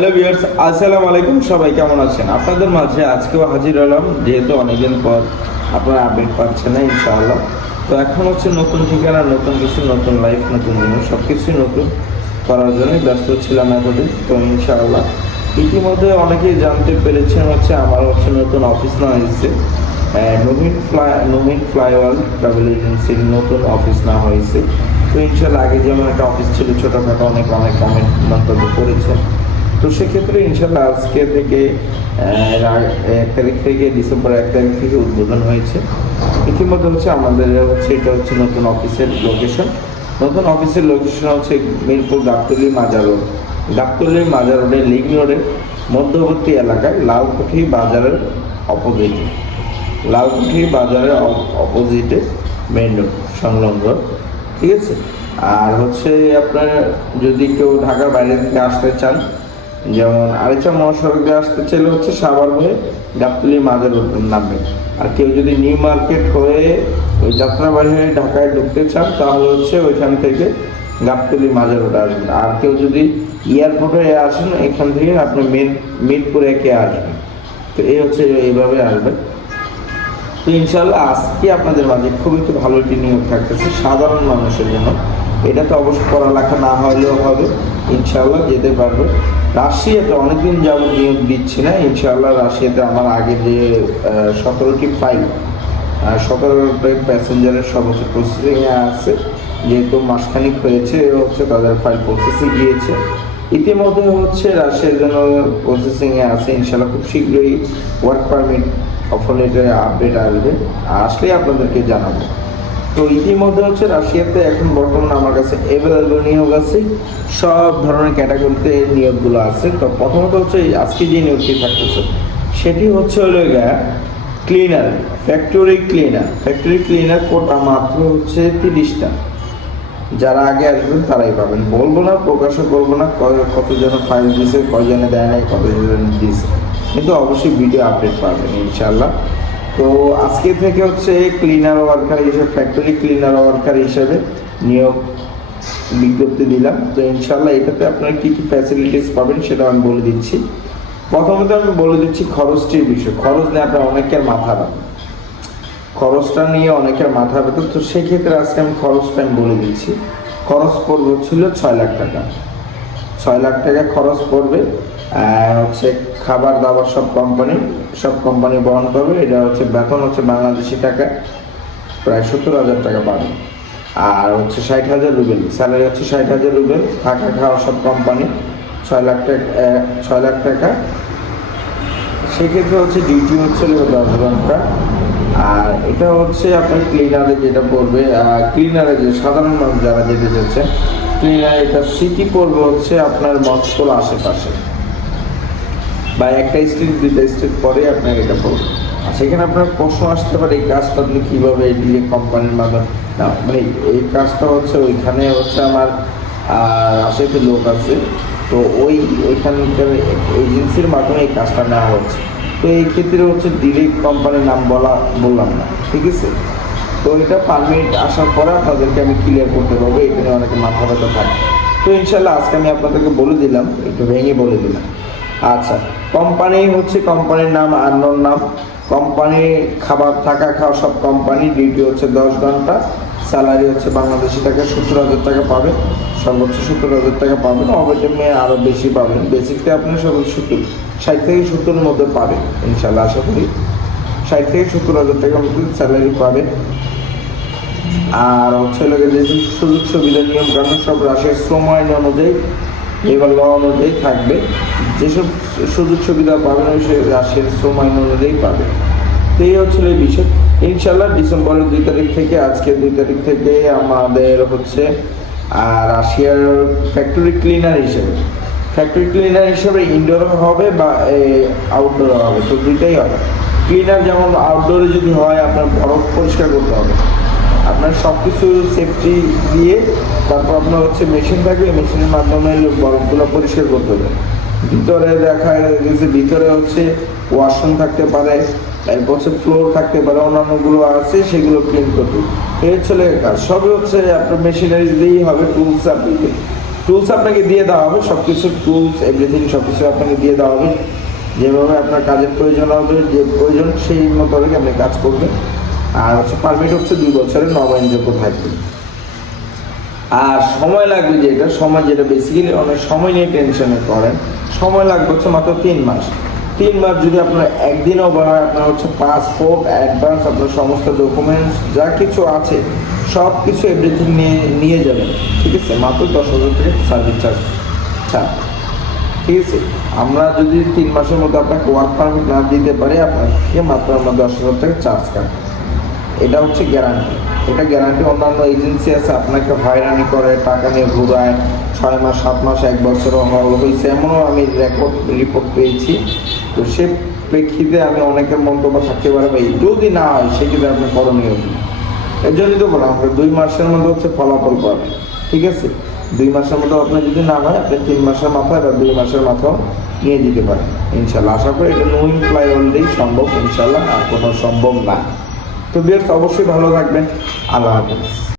Hello viewers, আসসালামু আলাইকুম। সবাই কেমন আছেন? আপনাদের মাঝে আজকেও হাজির হলাম, যেহেতু অনেকদিন পর আপনারা আপডেট পাচ্ছেন না ইনশাআল্লাহ। তো এখন হচ্ছে নতুন ঠিকানা, নতুন কিছু, নতুন লাইফ, নতুন জিনিস, সব কিছুই নতুন করার জন্যই ব্যস্ত ছিলাম এতদিন। তো ইনশাআল্লাহ ইতিমধ্যে অনেকেই জানতে পেরেছেন হচ্ছে আমার হচ্ছে নতুন অফিস নেওয়া হয়েছে। নমিন ফ্লাইওভার ট্রাভেল এজেন্সির নতুন অফিস নেওয়া হয়েছে। তো ইনশাআল্লাহ আগে যেমন একটা অফিস ছিল ছোটোখাটো, অনেক কমেন্ট মন্তব্য করেছেন। তো সেক্ষেত্রে ইনশাল্লাহ আজকে থেকে 1 তারিখ থেকে ডিসেম্বর 1 তারিখ থেকে উদ্বোধন হয়েছে। ইতিমধ্যে হচ্ছে আমাদের হচ্ছে এটা হচ্ছে নতুন অফিসের লোকেশন। নতুন অফিসের লোকেশন হচ্ছে মিরপুর গাবতলী মাজার রোড। গাবতলী মাজার রোডের লিং রোডের মধ্যবর্তী এলাকায় লালকুঠি বাজারের অপোজিটে, লালকুঠি বাজারের অপোজিটে মেইন রোড, সংলগ্ন রোড। ঠিক আছে। আর হচ্ছে আপনার যদি কেউ ঢাকার বাইরে থেকে আসতে চান, যেমন আরিচা মহাসড়ক দিয়ে আসতে চাইলে হচ্ছে সাভার হয়ে গাবতলী মাজার রোড নামবে। আর কেউ যদি নিউ মার্কেট হয়ে ওই যাত্রাবাড়ি হয়ে ঢাকায় ঢুকতে চান তাহলে হচ্ছে ওইখান থেকে গাবতলী মাজার রোড আসবেন। আর কেউ যদি এয়ারপোর্টে আসেন এখান থেকে আপনি মিরপুর একে আসবেন। তো এই হচ্ছে এইভাবে আসবেন। তো ইনশাল্লাহ আজকে আপনাদের মাঝে খুবই একটু ভালো একটি নিয়োগ থাকতেছে সাধারণ মানুষের জন্য। এটা তো অবশ্য পড়ালেখা না হলেও হবে, ইনশাল্লাহ যেতে পারবে। রাশিয়াতে অনেকদিন যাবত নিয়োগ দিচ্ছি না, ইনশাল্লাহ রাশিয়াতে আমার আগে যে 17টি ফাইল, 17টি প্যাসেঞ্জারের সর্বোচ্চ প্রসেসিংয়ে আছে। যেহেতু মাসখানিক হয়েছে হচ্ছে তাদের ফাইল প্রসেসিং গিয়েছে। ইতিমধ্যে হচ্ছে রাশিয়ার জন্য প্রসেসিংয়ে আছে। ইনশাল্লাহ খুব শীঘ্রই ওয়ার্ক পারমিট অফার লেটারে আপডেট আসবে, আসলেই আপনাদেরকে জানাবো। তো ইতিমধ্যে হচ্ছে রাশিয়াতে এখন বর্তমানে আমার কাছে অ্যাভেলেবল নিয়োগ আছে, সব ধরনের ক্যাটাগরিতে নিয়োগগুলো আছে। তো প্রথমত হচ্ছে আজকে যে নিয়োগটি থাকতেছে সেটি হচ্ছে হলো ক্লিনার, ফ্যাক্টরি ক্লিনার কোটা মাত্র হচ্ছে 30টা। যারা আগে আসবেন তারাই পাবেন। বলবো না, প্রকাশও করবো না কতজন ফাইল দিয়েছে, কয়জনে দেয় নাই, কতজন দিয়েছে, কিন্তু অবশ্যই ভিডিও আপডেট পাবেন ইনশাল্লাহ। তো আজকে থেকে হচ্ছে ক্লিনার ওয়ার্কার হিসেবে, ফ্যাক্টরি ক্লিনার ওয়ার্কার হিসেবে নিয়োগ বিজ্ঞপ্তি দিলাম। তো ইনশাল্লাহ এটাতে আপনারা কী কী ফ্যাসিলিটিস পাবেন সেটা আমি বলে দিচ্ছি। প্রথমত আমি বলে দিচ্ছি খরচটির বিষয়। খরচ নিয়ে আপনার অনেকের মাথা ব্যথা, খরচটা নিয়ে অনেকের মাথা ব্যথা। তো সেক্ষেত্রে আজকে আমি খরচটা আমি বলে দিচ্ছি। খরচ পড়বে ছিল 6 লাখ টাকা। 6 লাখ টাকা খরচ পড়বে। হচ্ছে খাবার দাবার সব কোম্পানি বহন করবে। এটা হচ্ছে বেতন হচ্ছে বাংলাদেশি টাকা প্রায় 70,000 টাকা পাবে। আর হচ্ছে 60,000 রুবেল স্যালারি, হচ্ছে 60,000 রুবেল। থাকা খাওয়া সব কোম্পানি 6 লাখ টাকা, 6 লাখ টাকা। সেক্ষেত্রে হচ্ছে ডিউটি হচ্ছে 10 ঘন্টা। আর এটা হচ্ছে আপনার ক্লিনারে যেটা পড়বে, ক্লিনারে যে সাধারণ মানুষ যারা যেতে চাচ্ছে ক্লিনার, এটা সিটি পড়বে হচ্ছে আপনার মস্কোর আশেপাশে, বা একটা স্ট্রিট 2টা স্ট্রিট পরে আপনার এটা পড়বে। আর সেখানে আপনার প্রশ্ন আসতে পারে এই কাজটা আপনি কীভাবে ডিএ কোম্পানির মাধ্যমে না ভাই, এই কাজটা হচ্ছে ওইখানে হচ্ছে আমার আশেপাশে লোক আছে, তো ওইখানকার এজেন্সির মাধ্যমে এই কাজটা নেওয়া হচ্ছে। তো এই ক্ষেত্রে হচ্ছে ডিরেক্ট কোম্পানির নাম বললাম না, ঠিক আছে। তো এটা পারমিট আসার পরে আপনাদেরকে আমি ক্লিয়ার করতে পারবো, এখানে অনেকে মাথা ব্যথা থাকে। তো ইনশাল্লাহ আজকে আমি আপনাদেরকে বলে দিলাম, একটু ভেঙে বলে দিলাম। আচ্ছা, কোম্পানির নাম আননোন নাম, কোম্পানি খাবার থাকা খাওয়া সব কোম্পানি, ডিউটি হচ্ছে 10 ঘন্টা। স্যালারি হচ্ছে বাংলাদেশি টাকা 70,000 টাকা পাবেন, সর্বোচ্চ 70,000 টাকা পাবেন। ওভারটাইমে আরও বেশি পাবেন। বেসিকটা আপনি সর্বোচ্চ 60 থেকে 70-এর মধ্যে পাবেন ইনশাল্লাহ। আশা করি 60 থেকে 70,000 টাকার মধ্যে স্যালারি পাবেন। আর হচ্ছে যে সুযোগ সুবিধা নিয়ম কানুন সব রাশিয়ার শ্রম আইন অনুযায়ী, এবার ল অনুযায়ী থাকবে। যেসব সুযোগ সুবিধা পাবেন ওই রাশিয়ার শ্রম আইন অনুযায়ী পাবে। তো এই হচ্ছিল এই বিষয়। ইনশাল্লাহ ডিসেম্বরের 2 তারিখ থেকে, আজকে 2 তারিখ থেকে আমাদের হচ্ছে রাশিয়ার ফ্যাক্টরি ক্লিনার হিসেবে ইনডোর হবে বা আউটডোর হবে। তো দুইটাই হবে। ক্লিনার যেমন আউটডোরে যদি হয় আপনার বরফ পরিষ্কার করতে হবে, আপনার সব কিছু সেফটি দিয়ে, তারপর আপনার হচ্ছে মেশিন থাকবে, মেশিনের মাধ্যমে বরফগুলো পরিষ্কার করতে হবে। ভিতরে দেখা গেছে ভিতরে হচ্ছে ওয়াশরুম থাকতে পারে, এরপর হচ্ছে ফ্লোর থাকতে পারে, অন্যান্যগুলো আছে সেগুলো ক্লিন করতে। এই চলে কাজ সবই হচ্ছে আপনার মেশিনারিজ দিয়েই হবে, টুলস আপনি টুলস আপনাকে দিয়ে দেওয়া হবে, সব কিছু টুলস এভরিথিং সব কিছু আপনাকে দিয়ে দেওয়া হবে, যেভাবে আপনার কাজের প্রয়োজন হবে, যে প্রয়োজন সেই মতো আপনি কাজ করবেন। আর হচ্ছে পারমিট হচ্ছে 2 বছরের নবায়নযোগ্য থাকবে। আর সময় লাগবে, যেটা বেসিক্যালি অনেক সময় নিয়ে টেনশনে করেন, সময় লাগবে হচ্ছে মাত্র 3 মাস। 3 মাস যদি আপনার একদিনও বা আপনার হচ্ছে পাসপোর্ট, অ্যাডভান্স, আপনার সমস্ত ডকুমেন্টস যা কিছু আছে সব কিছু এভরিথিং নিয়ে যাবেন, ঠিক আছে, মাত্র 10,000 টাকা সার্ভিস চার্জ ছাড়, ঠিক আছে। আমরা যদি 3 মাসের মধ্যে আপনাকে ওয়ার্ক পারমিট না দিতে পারি, আপনাকে মাত্র আমরা 10,000 টাকা চার্জ কাটবো। এটা হচ্ছে গ্যারান্টি। এটা গ্যারান্টি অন্যান্য এজেন্সি আছে আপনাকে হয়রানি করে, টাকা নিয়ে ঘুরায়, 6 মাস 7 মাস 1 বছরও হয়েছে, এমনও আমি রিপোর্ট পেয়েছি। তো সে প্রেক্ষিতে আমি অনেকের মন্তব্য থাকতে পারে ভাই, যদি না হয় সেক্ষেত্রে আপনার করণীয় কি। এর জন্যই তো বললাম আমরা 2 মাসের মধ্যে হচ্ছে ফলাফল পাবেন, ঠিক আছে। 2 মাসের মধ্যে আপনার যদি না হয়, আপনি 3 মাসের মাথায় বা 2 মাসের মাথাও নিয়ে দিতে পারেন ইনশাল্লাহ। আশা করি এটা নো ইমপ্লয় অলরেডি সম্ভব ইনশাল্লাহ, আর কোথাও সম্ভব না। তো ভিউয়ার্স অবশ্যই ভালো থাকবেন। আল্লাহ হাফেজ।